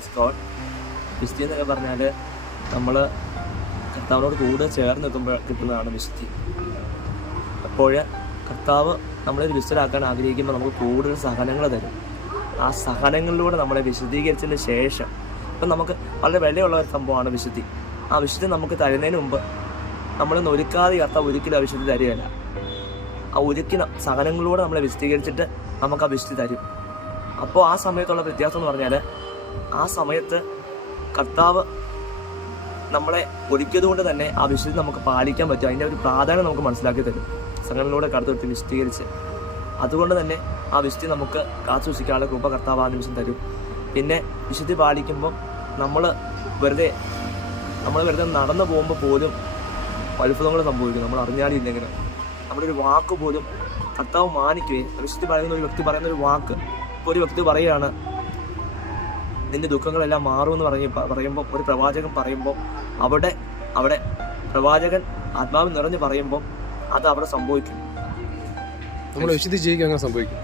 Scott വിശുദ്ധി എന്നൊക്കെ പറഞ്ഞാൽ നമ്മൾ കർത്താവിനോട് കൂടുതൽ ചേർന്ന് നിൽക്കുമ്പോൾ കിട്ടുന്നതാണ് വിശുദ്ധി. അപ്പോൾ കർത്താവ് നമ്മളെ വിശുദ്ധരാക്കാൻ ആഗ്രഹിക്കുമ്പോൾ നമുക്ക് കൂടുതൽ സഹനങ്ങൾ തരും. ആ സഹനങ്ങളിലൂടെ നമ്മളെ വിശദീകരിച്ചതിന് ശേഷം ഇപ്പം നമുക്ക് വളരെ വിലയുള്ള ഒരു സംഭവമാണ് വിശുദ്ധി. ആ വിശുദ്ധി നമുക്ക് തരുന്നതിന് മുമ്പ് നമ്മളൊന്ന് ഒരുക്കാതെ കർത്താവ് ഒരിക്കലും ആ വിശുദ്ധി തരികയില്ല. ആ ഒരുക്കിന സഹനങ്ങളിലൂടെ നമ്മളെ വിശദീകരിച്ചിട്ട് നമുക്ക് ആ വിശുദ്ധി തരും. അപ്പോൾ ആ സമയത്തുള്ള വ്യത്യാസം എന്ന് പറഞ്ഞാൽ ആ സമയത്ത് കർത്താവ് നമ്മളെ ഒരുക്കിയത് കൊണ്ട് തന്നെ ആ വിശുദ്ധി നമുക്ക് പാലിക്കാൻ പറ്റും. അതിന്റെ ഒരു പ്രാധാന്യം നമുക്ക് മനസ്സിലാക്കി തരും. സംഘടനയിലൂടെ കടത്തെടുത്ത് വിശദീകരിച്ച്. അതുകൊണ്ട് തന്നെ ആ വിശുദ്ധി നമുക്ക് കാത്തു സൂക്ഷിക്കാനുള്ള കൃപ കർത്താവ് ആ നിമിഷം തരും. പിന്നെ വിശുദ്ധി പാലിക്കുമ്പം നമ്മൾ വെറുതെ നമ്മൾ വെറുതെ നടന്നു പോകുമ്പോൾ പോലും അത്ഭുതങ്ങൾ സംഭവിക്കും നമ്മൾ അറിഞ്ഞാലില്ലെങ്കിൽ നമ്മുടെ ഒരു വാക്ക് പോലും കർത്താവ് മാനിക്കുകയും വിശുദ്ധി പറയുന്ന ഒരു വ്യക്തി പറയുന്ന ഒരു വാക്ക് ഇപ്പോൾ ഒരു വ്യക്തി പറയുകയാണ് നിന്റെ ദുഃഖങ്ങളെല്ലാം മാറുമെന്ന് പറഞ്ഞ് പറയുമ്പോൾ ഒരു പ്രവാചകൻ പറയുമ്പോൾ അവിടെ അവിടെ പ്രവാചകൻ ആത്മാവ് നിറഞ്ഞു പറയുമ്പോൾ അത് അവിടെ സംഭവിക്കും. നമ്മൾ വിശുദ്ധി ജീവിക്കാൻ അങ്ങനെ സംഭവിക്കും.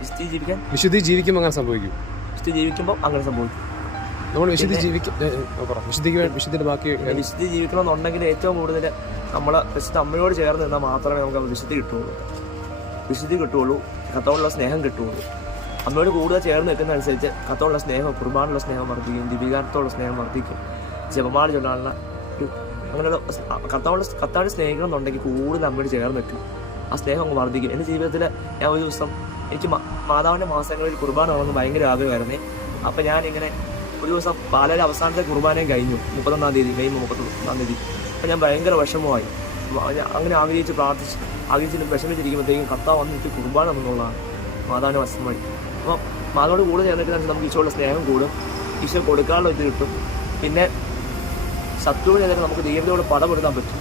വിശുദ്ധി ജീവിക്കാൻ? വിശുദ്ധി ജീവിക്കുമ്പോൾ അങ്ങനെ സംഭവിക്കും. വിശുദ്ധി ജീവിക്കുമ്പോൾ അങ്ങനെ സംഭവിക്കും. നമ്മൾ വിശുദ്ധി ജീവിക്കും വിശുദ്ധിക്ക് വിശുദ്ധിയുടെ ബാക്കി വിശുദ്ധി വിശുദ്ധി ജീവിക്കണമെന്നുണ്ടെങ്കിൽ ഏറ്റവും കൂടുതൽ നമ്മൾ വിശുദ്ധ അമ്മയോട് ചേർന്ന് നിന്നാൽ മാത്രമേ നമുക്ക് വിശുദ്ധി കിട്ടുള്ളൂ വിശുദ്ധി കിട്ടുള്ളൂ കത്തോടുള്ള സ്നേഹം കിട്ടുള്ളൂ അമ്മയോട് കൂടുതൽ ചേർന്ന് നിൽക്കുന്നതനുസരിച്ച് കത്തോടുള്ള സ്നേഹം കുർബാനുള്ള സ്നേഹം വർദ്ധിക്കും ദിവികാരത്തോടുള്ള സ്നേഹം വർദ്ധിക്കും ജപമാല ചൊല്ലാനുള്ള ഒരു അങ്ങനെയുള്ള കത്തോട് കത്താട് സ്നേഹിക്കണമെന്നുണ്ടെങ്കിൽ കൂടുതൽ അമ്മയോട് ചേർന്ന് നിൽക്കും. ആ സ്നേഹം അങ്ങ് വർദ്ധിക്കും. എന്റെ ജീവിതത്തിൽ ഞാൻ ഒരു ദിവസം എനിക്ക് മാതാവിന്റെ മാസങ്ങളിൽ കുർബാന ആണെന്ന് ഭയങ്കര ആഗ്രഹമായിരുന്നേ. അപ്പം ഞാനിങ്ങനെ ഒരു ദിവസം പാലയുടെ അവസാനത്തെ കുർബാനയും കഴിഞ്ഞു മുപ്പത്തൊന്നാം തീയതി മെയ് മുപ്പത്തൊന്നാം തീയതി. അപ്പം ഞാൻ ഭയങ്കര വിഷമമായി. അങ്ങനെ ആഗ്രഹിച്ച് പ്രാർത്ഥിച്ച് ആഗ്രഹിച്ചിട്ട് വിഷമിച്ചിരിക്കുമ്പോഴത്തേക്കും കർത്താവ് വന്നിട്ട് കുർബാന എന്നുള്ളതാണ് മാതാവിന്റെ വസ്ത്രം വഴി അപ്പോൾ മാതാവിനോട് കൂടെ ചേർന്നിട്ട് നമുക്ക് ഈശോയുടെ സ്നേഹം കൂടും. ഈശോ കൊടുക്കാനുള്ള ഇത് കിട്ടും. പിന്നെ ശത്രുവിനെതിരെ നമുക്ക് ദൈവത്തോട് പടപെടുത്താൻ പറ്റും.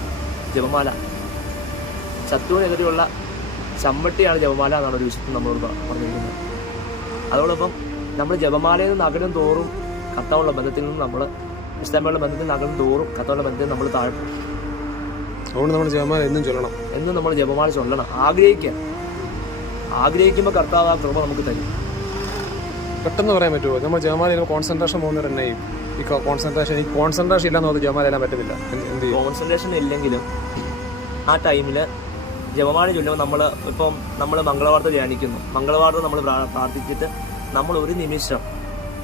ജപമാല. ശത്രുവിനെതിരെയുള്ള ചമ്മട്ടിയാണ് ജപമാല എന്നാണ് ഒരു വിശുദ്ധം നമ്മളോട് പറഞ്ഞിരിക്കുന്നത്. അതോടൊപ്പം നമ്മൾ ജപമാലയിൽ നിന്ന് അകലും തോറും കത്താവുള്ള ബന്ധത്തിൽ നിന്ന് നമ്മൾ ഇഷ്ടമുള്ള ബന്ധത്തിൽ നിന്ന് അകലും തോറും കത്താവുള്ള ബന്ധത്തിൽ നമ്മൾ താഴ്ത്തും അതുകൊണ്ട് നമ്മൾ ജപമാല എന്നും ചൊല്ലണം. എന്നും നമ്മൾ ജപമാല ചൊല്ലണം. ആഗ്രഹിക്കുക. ആഗ്രഹിക്കുമ്പോൾ കർത്താവ് ആ കൃപ നമുക്ക് തരും. പെട്ടെന്ന് പറയാൻ പറ്റുമോ നമ്മൾ ജപമാല കോൺസെൻട്രേഷൻ പോകുന്നവർ തന്നെ ഈ കോൺസെൻട്രേഷൻ ഈ കോൺസെൻട്രേഷൻ ഇല്ലാന്ന് പറഞ്ഞ് ജപമാല എല്ലാം പറ്റുന്നില്ല കോൺസെൻട്രേഷൻ ഇല്ലെങ്കിലും ആ ടൈമിൽ ജപമാല ചൊല്ലുമ്പോൾ നമ്മൾ ഇപ്പം നമ്മൾ മംഗളവാർത്ത ധ്യാനിക്കുന്നു. മംഗളവാർത്ത നമ്മൾ പ്രാർത്ഥിച്ചിട്ട് നമ്മൾ ഒരു നിമിഷം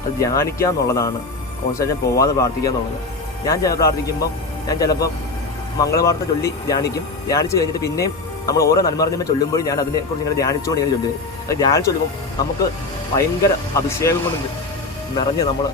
അത് ധ്യാനിക്കുക എന്നുള്ളതാണ്. കോൺസെൻട്രേഷൻ പോവാതെ പ്രാർത്ഥിക്കുക എന്നുള്ളത്. ഞാൻ പ്രാർത്ഥിക്കുമ്പം ഞാൻ ചിലപ്പം മംഗളവാർത്ത ചൊല്ലി ധ്യാനിക്കും. ധ്യാനിച്ച് കഴിഞ്ഞിട്ട് പിന്നെയും നമ്മൾ ഓരോ നന്മറിഞ്ഞുമ്പോൾ ചൊല്ലുമ്പോഴും ഞാൻ അതിനെക്കുറിച്ച് ഇങ്ങനെ ധ്യാനിച്ചുകൊണ്ട് ഇങ്ങനെ ചൊല്ലുന്നത് അത് ധ്യാനിച്ച് ചൊല്ലുമ്പോൾ നമുക്ക് ഭയങ്കര അഭിഷേകം കൊണ്ട് നിറഞ്ഞ് നമ്മൾ